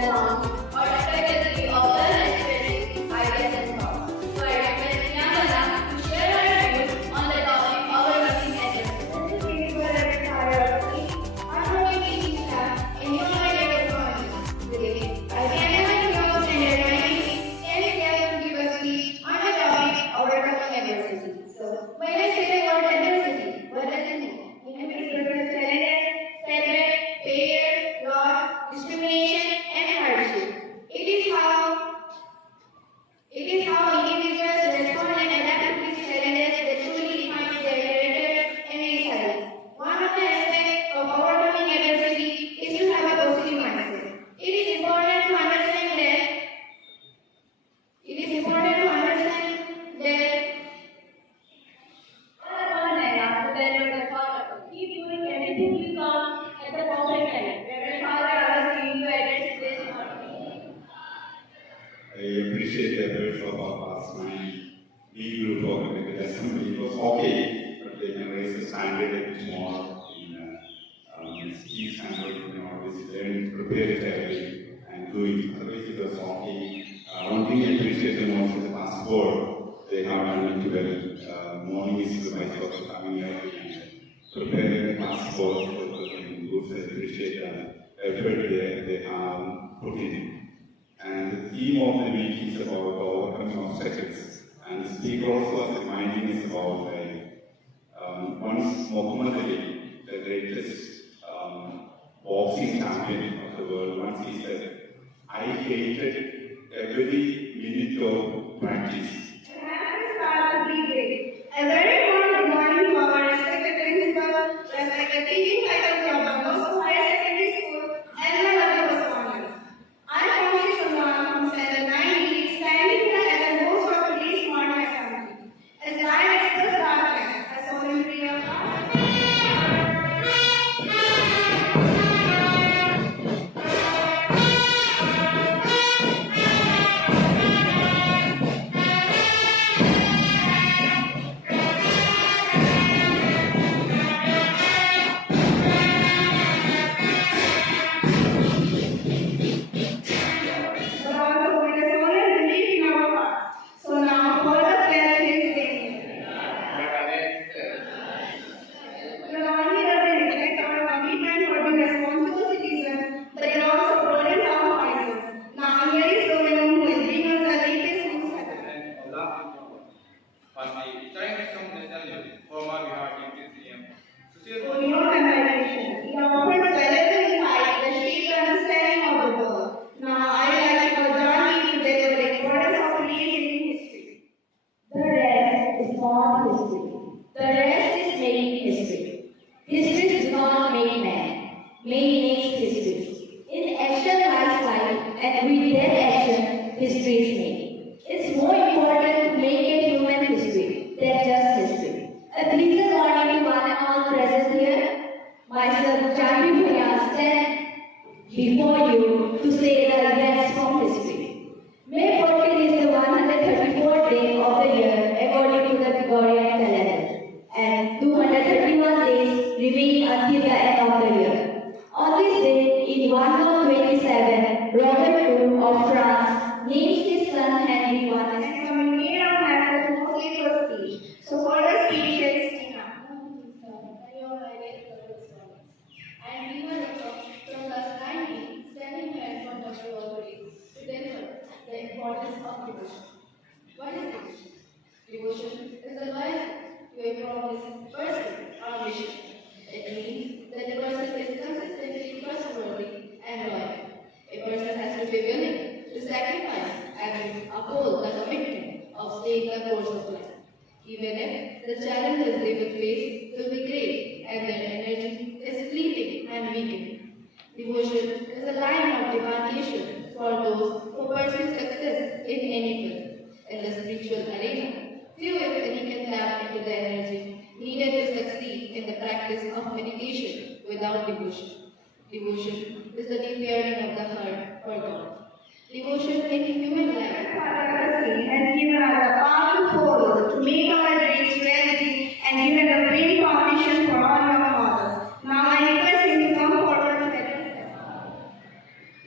the sound or effectively of learn expressing ideas and thoughts. So I request Priyanka to share her views on the topic of overcoming adversity. I'm going to teach that in your today. I can your standard writing can give a speech on the topic overcoming adversity. So when I say the word adversity, what does it mean? It means challenges, setback, failure, loss, discrimination, and hardship. It is how individuals respond and adapt to these challenges that truly defines their character and resilience. One of the aspects of overcoming adversity is to have a positive mindset. It is important to understand that keep doing everything you can at the perfect time. Whereas others give you address this I appreciate the efforts of our past B group of the assembly. It was okay, but they can raise the standard a bit more in key standard, always learn, prepare it early and do it. Otherwise it was okay. One thing I appreciate the most is the passport. They have done it well. Morning is my job of coming early and preparing the passport for the groups. I appreciate the effort they have put in. And the theme of the week is about overcoming obstacles. And the speaker also was reminding us about once Muhammad Ali, the greatest boxing champion of the world, once he said, I hated every minute of practice. A very good morning to our respected principal, respected teaching faculty of the Moscow Higher Secondary School, and my other respondents. I am Kaushik Sundar from Standard 9, standing here as the host of today's morning assembly. As I express darkness, as commentary of the rest is making history. History does not make man. Man makes history. In action lies life, and with that action, history is made. It's more important to make a human history than just history. A pleasant morning to one and all present here. Myself, Janvi Bhuya, stand before you to say the events from history. May 14 is the 134th day of the year according to the Gregorian calendar, and 231 days remain until the end of the year. On this day, in 1127, Robert II of France names his son Henry I and communicated on matters mostly to a speech. So for the speech, there is Tina. And we were from class 19 standing here in front of you already to tell her the importance of devotion. What is devotion? Devotion is the loyalty to a promised person or mission. It means that the person is consistently trustworthy and loyal. A person has to be willing to sacrifice and uphold the commitment of staying the course of life. Even if the challenges they will face will be great and their energy is fleeting and weakening. Devotion is a line of demarcation for those who pursue success in any field. In the spiritual arena, few if any can tap into the energy needed to succeed in the practice of meditation without devotion. Devotion is the deep yearning of the heart for God. Devotion in human life has given us the power to follow, to make our dreams reality, and given the great foundation for all our models. Now I request him to come forward to let us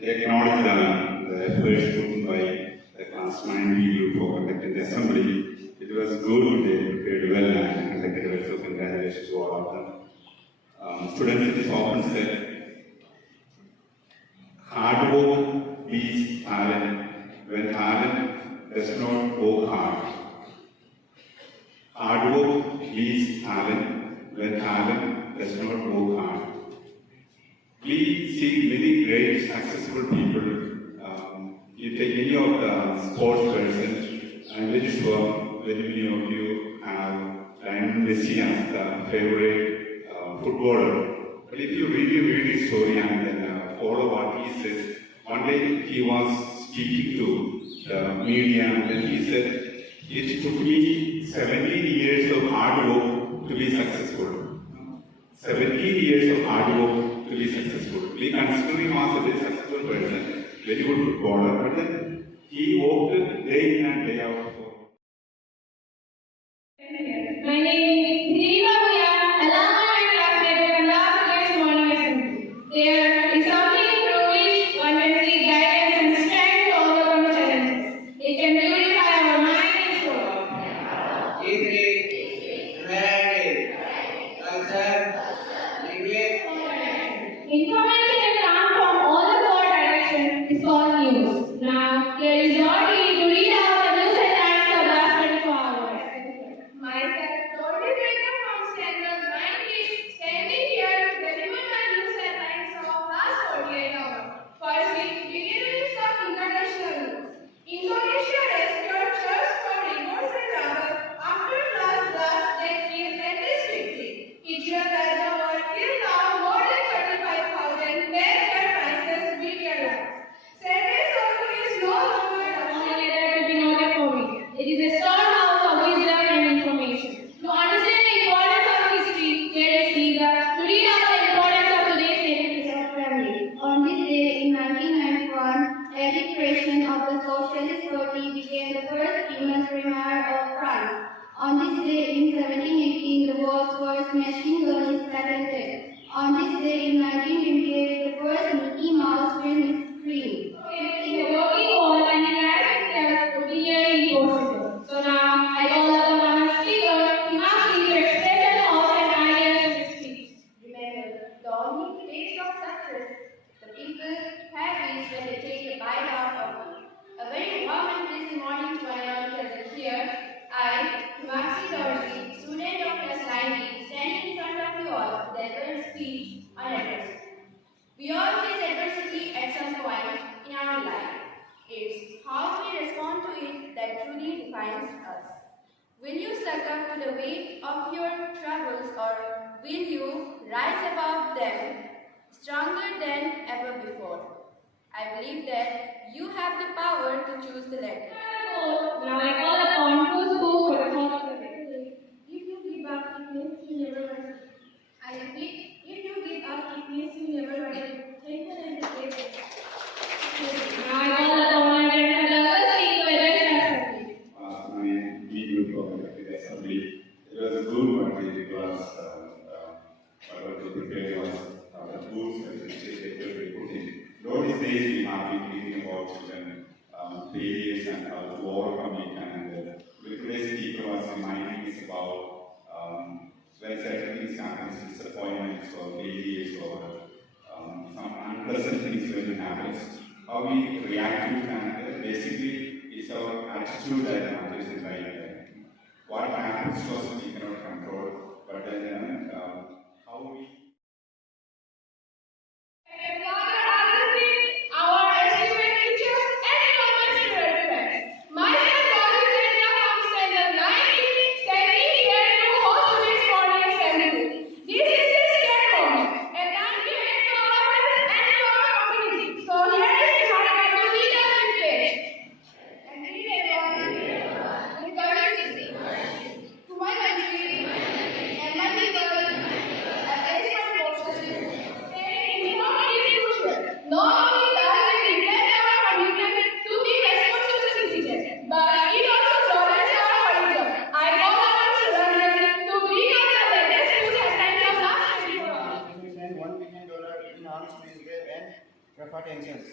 They acknowledge the efforts put by the class 9B group for conducting the assembly. It was good, they prepared well and conducted well, so congratulations to all of them. Students, it is often said, hard work beats talent when talent does not work hard. Hard work beats talent when talent does not work hard. We see many great successful people. You take any of the sports persons, I'm very sure very many of you have Lionel Messi as the favorite footballer. But if you really read his story and then follow what he says, one day he was speaking to the media and then he said, it took me 17 years of hard work to be successful. 17 years of hard work to be successful. We consider him as a very successful person, very good footballer, but then he worked day in and day out for. My name is Dhirima Bhuya, along with my classmate from last year's morning assembly. There is something through which one can see guidance and strength to overcome challenges. It can purify our mind and soul. History, humanity, culture, language. Information that comes from all the four directions is called news. Now, there is no need to read out the news headlines for the last 24 hours. Myself, Dorothy Baker from Standard 9 is standing here to deliver the news headlines of last 48 hours. Firstly, begin with some international news. Indonesia rescued church from remote travel after last blast they killed endless victim. Hijra Raja till now more than 35,000 dead their prices with their lives. Sentence also is no longer the only letter to be noted for me. It is a storehouse of wisdom and information. To understand the importance of history, here is Lisa to read out the importance of today's episode family. On this day in 1991, Eric Creation of the Socialist Party became the first human premier of France. On this day in 1718, the world's first machine gun is patented. On this day in 1928, the first Mickey Mouse film is screened. In the working world and in life itself would be nearly impossible. So now, I call upon our speaker, Himashi, to express her thoughts and ideas in his speech. Remember, the only taste of success the people have is when they take a bite out of it. A very warm and pleasant morning to my young present here. I, Himashi Dorji, student of class 90, standing in front of you all to deliver a speech on adversity. We all face adversity at some point in our life. It's how we respond to it that truly defines us. Will you succumb to the weight of your troubles or will you rise above them stronger than ever before? I believe that you have the power to choose the latter. Now I call upon who spoke for the thoughts of the day. If you give up, it means you never rise. I repeat, if you give up, it means you never rise. Take the end of it. Now I call upon my grandmother to speak for the assembly. We group of the assembly. It was a good one because what they prepared was the tools and the shape they put in. Though these days we have been reading about children failures and how to overcome it, and today's speaker was reminding us about when certain things happen, disappointments or failures or some unpleasant things when it happens, how we react to it, and basically it's our attitude that matters in life. What happens to us we cannot control, but then how we. Our esteemed teachers and my student friends. Myself, Dorothy Baker from Standard 9, standing here to host today's morning assembly. This is a scared moment, a time to empower ourselves and to our community. So here is the Harika to lead us in prayer. And read everyone. With courtesy. To my country and my people, I place my devotion. Not only does it reflect our commitment to be responsible citizens, but it also broadens our horizon. I call upon Suranjan to bring us the latest news headlines of last 24 hours. $1 billion in arms, physical and rough tensions.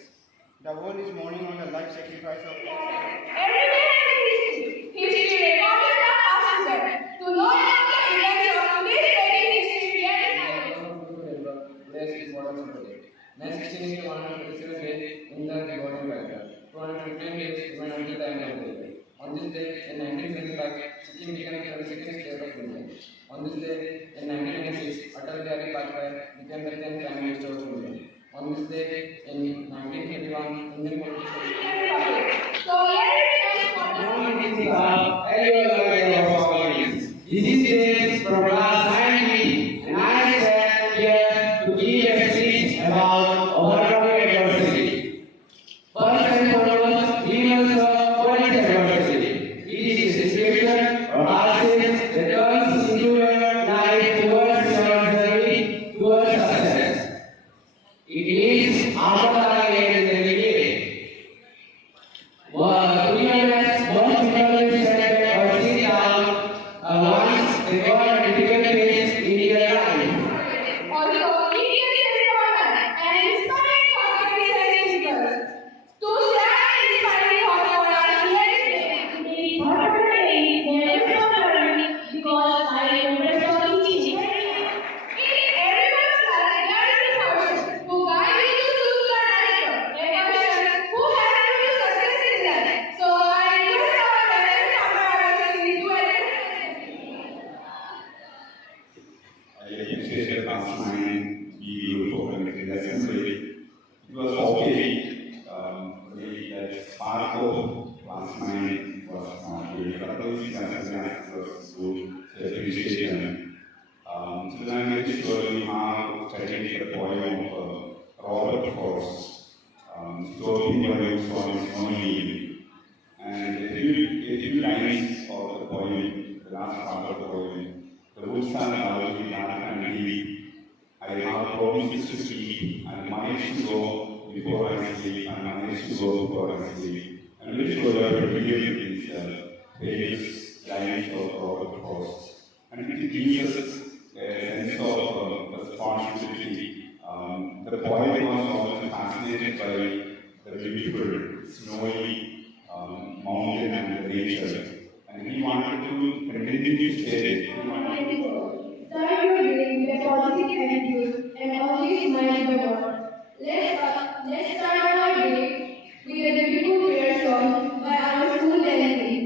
The world is mourning on the life sacrifice of Every day has a history. History recorded the past event. To know about the events of today's very history, we are Today's important today. 916 is the 127th day in the Gregorian calendar. 215 days remain until the end of the year. On this day, in 1975, Sikkim became the 22nd state of India. On this day, in 1996, Atal Bihari Vajpayee became the 10th Prime Minister of India. On this day, in 1931, Indian politics. so here is This is James from class 9B, and I stand here to give a speech about overcoming adversity. First and foremost, we must know what is adversity. It is a situation or hardship that turns into your life towards your journey towards success. It is after well, to be honest, most people will stand or sit down once they got a difficult phase in their life. also Indian is and inspiring confidence and speakers. To share inspiring thoughts for us here today. Because I remember talking teaching. In everyone's life, there is a person who guides you to choose the right path. A person who helps you to success in life. So I request our parents and our to attend. I appreciated class 9 BU program in the assembly. It was okay. Really, that spark of class 9 was not really, but those classes was good. So appreciation. So then I went to Shirley studying the poem of Robert Frost. Story poems from his own name. And a few lines of the poem, the last part of the poem. The woods are lovely, dark and deep. I have promises to keep, and miles to go before I sleep, and miles to go before I sleep. And which were revealed in famous lines of Robert Frost. And it gives us a sense of responsibility. The poet was also fascinated by the beautiful, snowy mountain and the nature. And he wanted to continue to stay there. Start your day with a positive attitude and always smile the world. Let's start our day with a beautiful prayer song by our school delegates.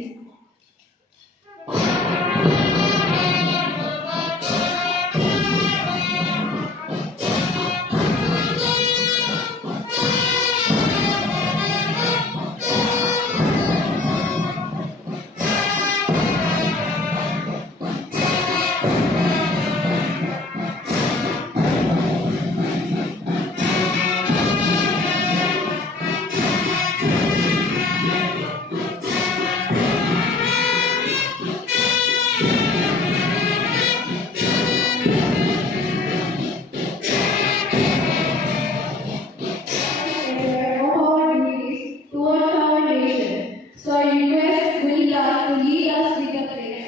So I request Gulila to lead us with the prayer.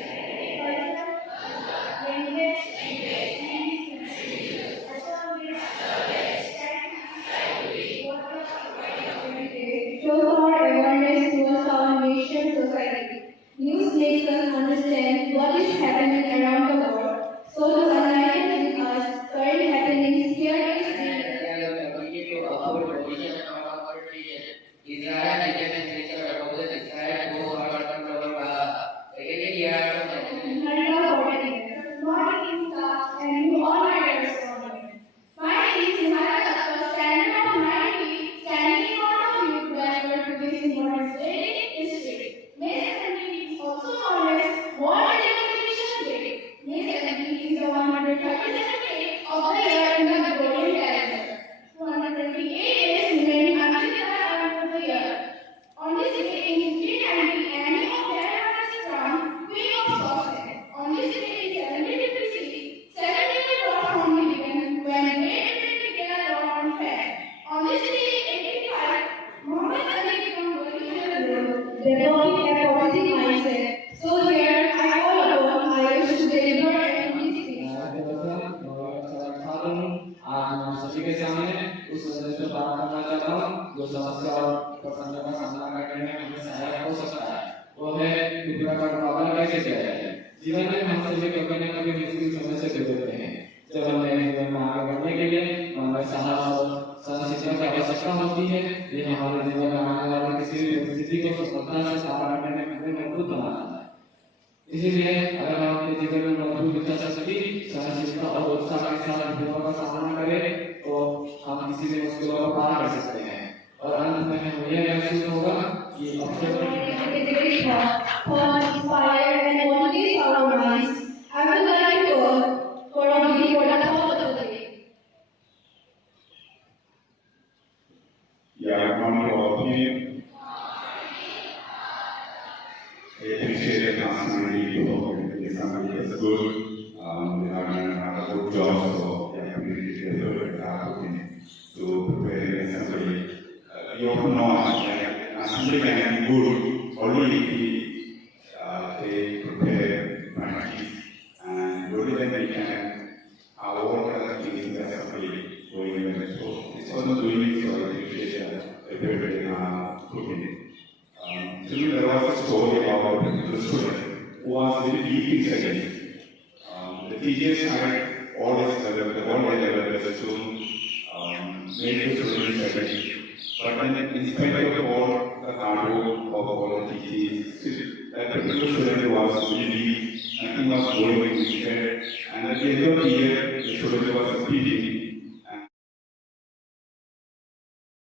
Shows our awareness towards our nation society. News makes us understand what is happening around the world. So to enlighten with us current happenings here in Sri Morning, staff, and you all my dear students. My name is Himayat Akhtar, standing of 90, standing in front of you to deliver today's important day history. May 17 is also known as World Education Day. May 17 is the 132nd day of the year in the Gregorian calendar. 128 days remaining until the end of the year. On this day in 1590, Anne of Denmark was crowned Queen of Scotland. On this day in 1756, 70 war only began when Great Britain began a war on France. On this day in 1885, Muhammad Ali became British developing a positive mindset. So here I all alone I wish to deliver an easy speech. सभी के सामने उस संदेश को प्राप्त करना चाहता हूँ जो समस्या और प्रसंगों का सामना करने में हमें सहायक हो सकता है वो है प्रतिभा का मुकाबला कैसे किया जाए। जीवन में हम सभी कभी न कभी मुश्किल समय से गुजरते हैं। जब हमें जीवन में आगे बढ़ने के लिए हमें साहस और सहनशीलता की आवश्यकता होती है। ये हमारे जीवन में आने वाली किसी भी परिस्थिति को सफलता से पार करने में हमें मजबूत बनाता है। इसीलिए अगर हम अपने जीवन में मजबूत इच्छाशक्ति, सहनशीलता और उत्साह के साथ प्रतिभा का सामना करें तो हम किसी भी मुश्किलों को पार कर सकते हैं और अंत में हमें यह महसूस होगा कि For inspired and motivate our minds, I would like to work for a video that of the day. Yeah, one more opinion. I appreciate the possibility to work with somebody that's good. They have done a good job, so yeah, I'm really to prepare assembly. You often know assembly can be good only if they prepare practice, and only then we can avoid other things in the assembly going in. So it's also doing it, so I appreciate everybody cooking. Still, there was a story about a particular student who was very weak in studies. The teachers had always the whole level as a student made the student study. But then, in spite of all the hard work of all the teachers, that particular student was really weak, nothing was going in his head, and at the end of the year, the student was repeating